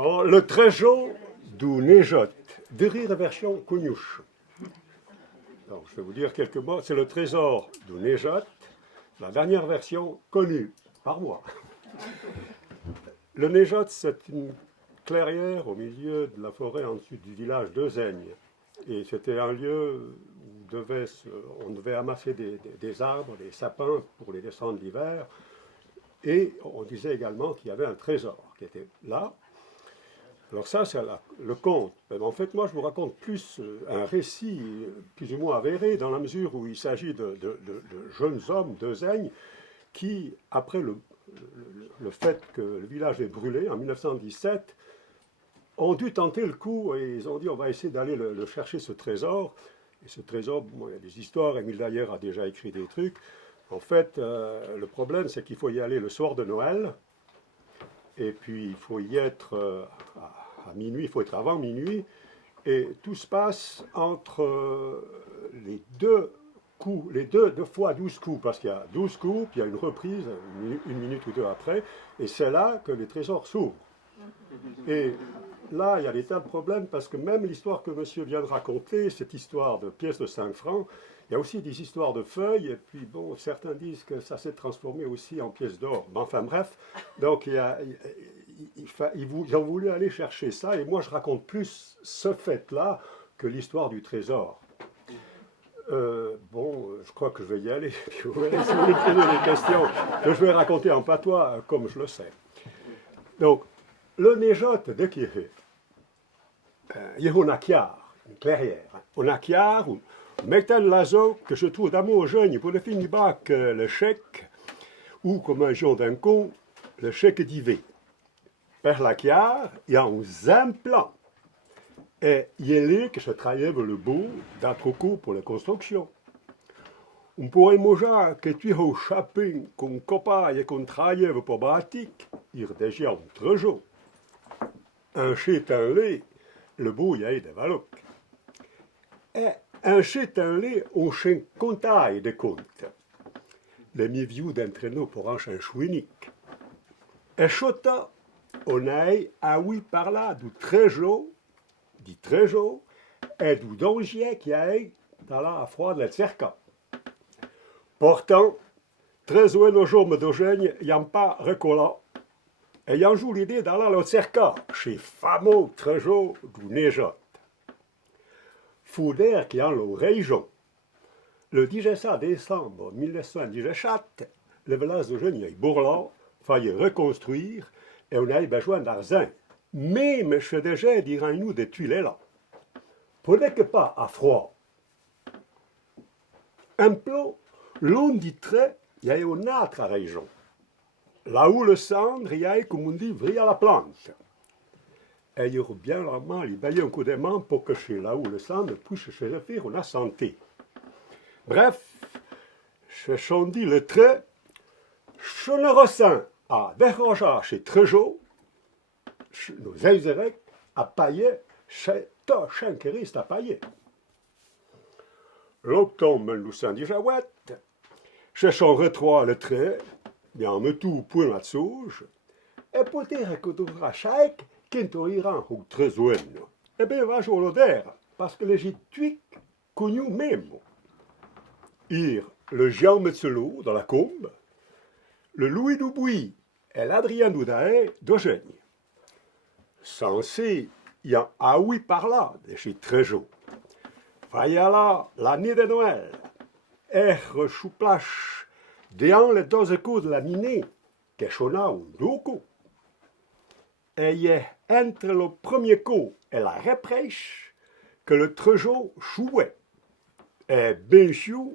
Bon, le trésor du Nejot, de rire version Cognouche. Donc, je vais vous dire quelques mots. C'est le trésor du Nejot, la dernière version connue par moi. Le Nejot, c'est une clairière au milieu de la forêt en dessus du village de Zeigne. Et c'était un lieu où on devait amasser des arbres, des sapins pour les descendre l'hiver. Et on disait également qu'il y avait un trésor qui était là. Alors ça, c'est le conte. Mais en fait, moi, je vous raconte plus un récit plus ou moins avéré, dans la mesure où il s'agit de jeunes hommes de Zeigne qui, après le fait que le village est brûlé en 1917, ont dû tenter le coup et ils ont dit on va essayer d'aller le chercher, ce trésor. Et ce trésor, bon, il y a des histoires, Émile Daillère a déjà écrit des trucs. En fait, le problème, c'est qu'il faut y aller le soir de Noël. Et puis, il faut y être à minuit, il faut être avant minuit. Et tout se passe entre les deux coups, les deux fois 12 coups, parce qu'il y a 12 coups, puis il y a une reprise, une minute ou deux après. Et c'est là que les trésors s'ouvrent. Et là, il y a des tas de problèmes, parce que même l'histoire que monsieur vient de raconter, cette histoire de pièces de 5 francs, il y a aussi des histoires de feuilles, et puis bon, certains disent que ça s'est transformé aussi en pièces d'or. Enfin bref, donc ils ont voulu aller chercher ça, et moi je raconte plus ce fait-là que l'histoire du trésor. Bon, je crois que je vais y aller, puis vous verrez si vous voulez poser des questions, que je vais raconter en patois, comme je le sais. Donc, le Nejot de Kiré, il y a un acquiar, une clairière, un acquiar, Mectan Lazo, que je trouve d'amour jeune, pour ne finir pas que le chèque, ou comme un jour d'un con, le chèque d'Ivé. Per l'acquiar, il y a un plan. Et il y a là que je travaillais le bout d'Atroco pour la construction. On pourrait manger que tu as au chapin, qu'on copaille et qu'on travaillait pour Batik, il y a déjà un trésor. Un chèque un lait, le bout il y a des valocs. Et un chèque un lait, on chien comptaille de compte. Les mi-vieux d'entraîneau pour un chien chouinique. Et chota, on aille à oui par là du trésor, et du danger qui aille dans la froide de la cerca. Pourtant, trésor nos jours d'Eugène, il n'y a pas recollant. Et il y a un jour l'idée d'aller à la cerca, chez fameux trésor du Nejot. Fouder qui en la région. Le 17 décembre 1917, le village de Genie, Bourlan, fallait reconstruire et on a besoin d'argent. Même chez des gens, dirons-nous, des tuiles là. Pour que pas à froid. Un peu, long du trait, il y a une autre région. Là où le cendre, il y a, comme on dit, vrille à la plante. Et il y aura bien la main, il y a un coup de main pour que chez là où le cendre puisse se faire une santé. Bref, je choisis le trait, je le ressens à déroger chez Trésor, nos Eizerek, à pailler chez Tochenkeriste à pailler. L'octobre 1918, je changerai le trait, bien me tout point là-dessous, et pour dire que tu auras chaque qui t'aura au Trésor. Eh bien, va jouer l'odeur, parce que les Jituiques connus même. Le Jean Metzelot dans la Combe, le Louis Dubuis et l'Adrien Doudaet d'Eugène. Censé, il y a un oui par là, de chez Trésor. Vaya là, l'année de Noël, chouplache, déant les 12 coups de la minée, que chona ou doco. Et il y a entre le premier coup et la reprêche que le Trésor chouait. Et bien sûr,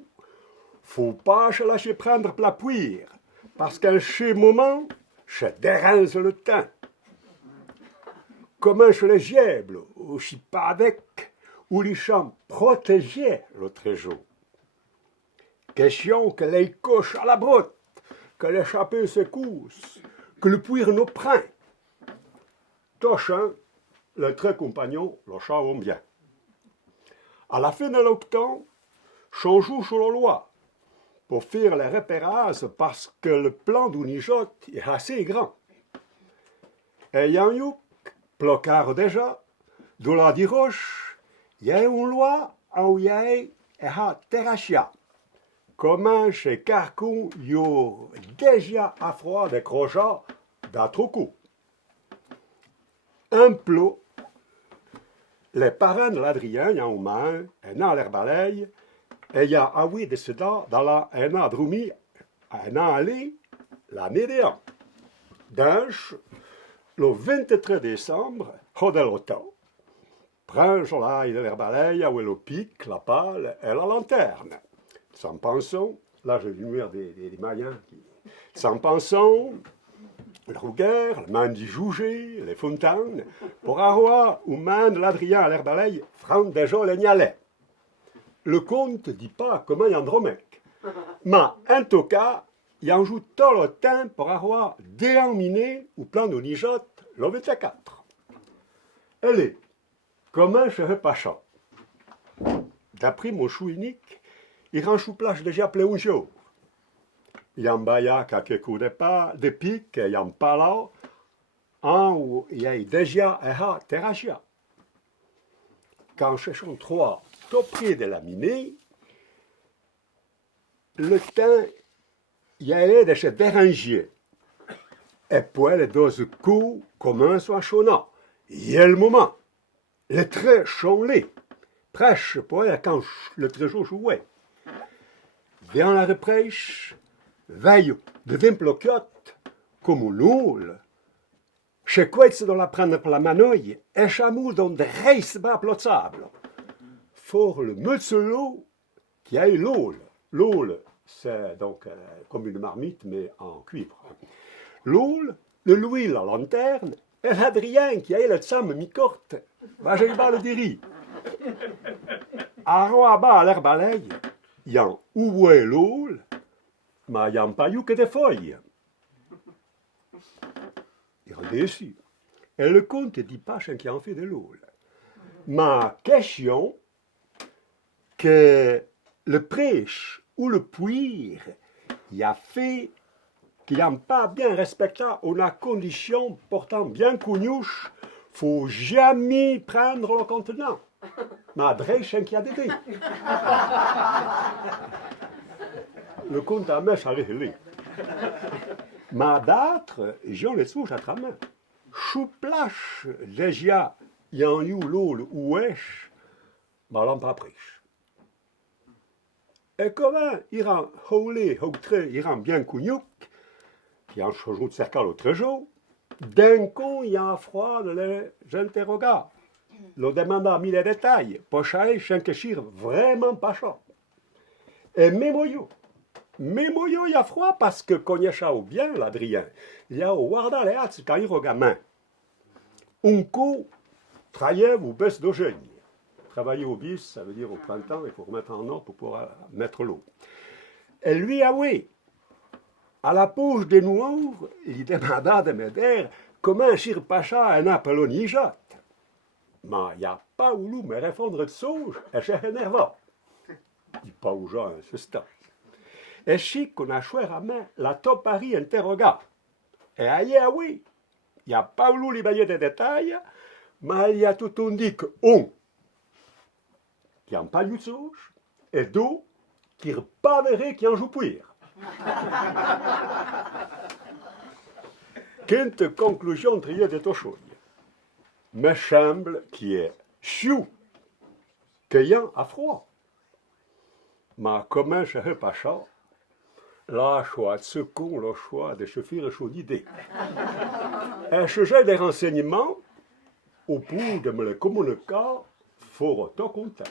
faut pas se lâcher prendre pour la puire, parce qu'un chez moment, se dérange le temps. Comme un chez les diables, aussi pas avec, où les champs protégeaient le trésor. Question que les coches à la brotte, que les chapeux se coussent, que le puire nous prend. Tochin, le très compagnon, le chavon bien. À la fin de l'octobre, changeons sur la loi pour faire les repérages parce que le plan du Nejot est assez grand. Et il y a eu Plocard déjà, de la di roche, il y a une loi où il y a terrachia. Comment chez Carcon, il y a déjà à froid des crochets d'Atroco. Un plot, les parents de l'Adrien, il y a une main, un an à l'herbalaye, et il y a ah oui, de cela, dans la un an drumi, un an allé, l'année des ans. Danche, le 23 décembre, Hodelotto. Prends l'ail de l'herbalaye, où est le pic, la pale et la lanterne. Sans pensons, là je vais nuire des Mayens. Sans pensons, le rouguer, le man du Jougé, les fontaines, pour avoir ou man de l'Adrien à l'herbalaye, franc déjà les nialets. Le comte dit pas comment il y en dromec. Mais en tout cas, il en joue tout le temps pour avoir déaminé ou plan de nijotte le 24. Elle est, comment je ne pas ça. D'après mon chou unique, il rend chou plage déjà plein un jour. Il y a un baïa quelques coups de pas, de pique, il y a un pala, où il y a déjà un terrachia. Quand cherchons trois tout près de la minée, le temps, il y a de se déranger. Et puis les deux coups commencent à chauffer. Il y a le moment. Le très chaud-lait. Presque pour quand le très chaud jouait. Vient la reprise, veille de 20 bloquettes, comme l'oule. Chez quoi c'est dans la prendre pour la manouille, et chamou dans de reis bas plotsable. Pour le musselot qui a eu l'oule. L'oule, c'est donc comme une marmite, mais en cuivre. L'oule, le Louis la lanterne, et l'Adrien qui a eu le tsam mi-corte. Va j'ai pas le diri. À bas à l'herbalaye, il y a un oué l'oule, mais il n'y a pas eu que des feuilles. Il est déçu. Et le comte dit pas qui en fait de l'oule. Ma question, que le prêche ou le puir, il a fait qu'il n'a pas bien respecté une condition pourtant bien connue, faut jamais prendre le contenant. Mais adresse qui a dédé. Le compte à mèche allait aller. Mais d'autres, j'en les souche à ta main. Chouplache, déjà, il y en a eu l'eau ou wesh, mais l'on pas prêche. Et comment il rend holé, il rend bien cougnouk, qui en changeant de cercle l'autre jour, d'un coup, il y a un froid de les interroga. Le demanda mille détails, pour chaque chinkeshir vraiment pas chaud. Et même il y a froid parce que connaissait bien l'Adrien. Il y a au Warda les hats quand il regamin. Un coup, travailler ou baisse d'ogène. Travailler au bis, ça veut dire au printemps, il faut remettre en ordre pour pouvoir mettre l'eau. Et lui, ah oui, à la pause des noirs, il demanda de m'aider comment Chir Pacha un Apollonijat. Mais il n'y a pas voulu me répondre de sauge, et j'ai énervé. Il pas où j'ai un sustain. Et si qu'on a choisi à main, la topari interroga. Et ailleurs, oui, il n'y a pas voulu libérer des détails, mais il y a tout dit que un, qui n'a pas eu de sauge, et deux, qui n'a pas verré qui en joue puir. Quinte conclusion triée de Tochouille. Me semble qui est chou, qu'ayant à froid. Mais comment je ne pas ça, là, choix de secours, le choix de chauffir chaud d'idées. Et je j'ai des renseignements, au bout de me les communiquer, faut autant compter.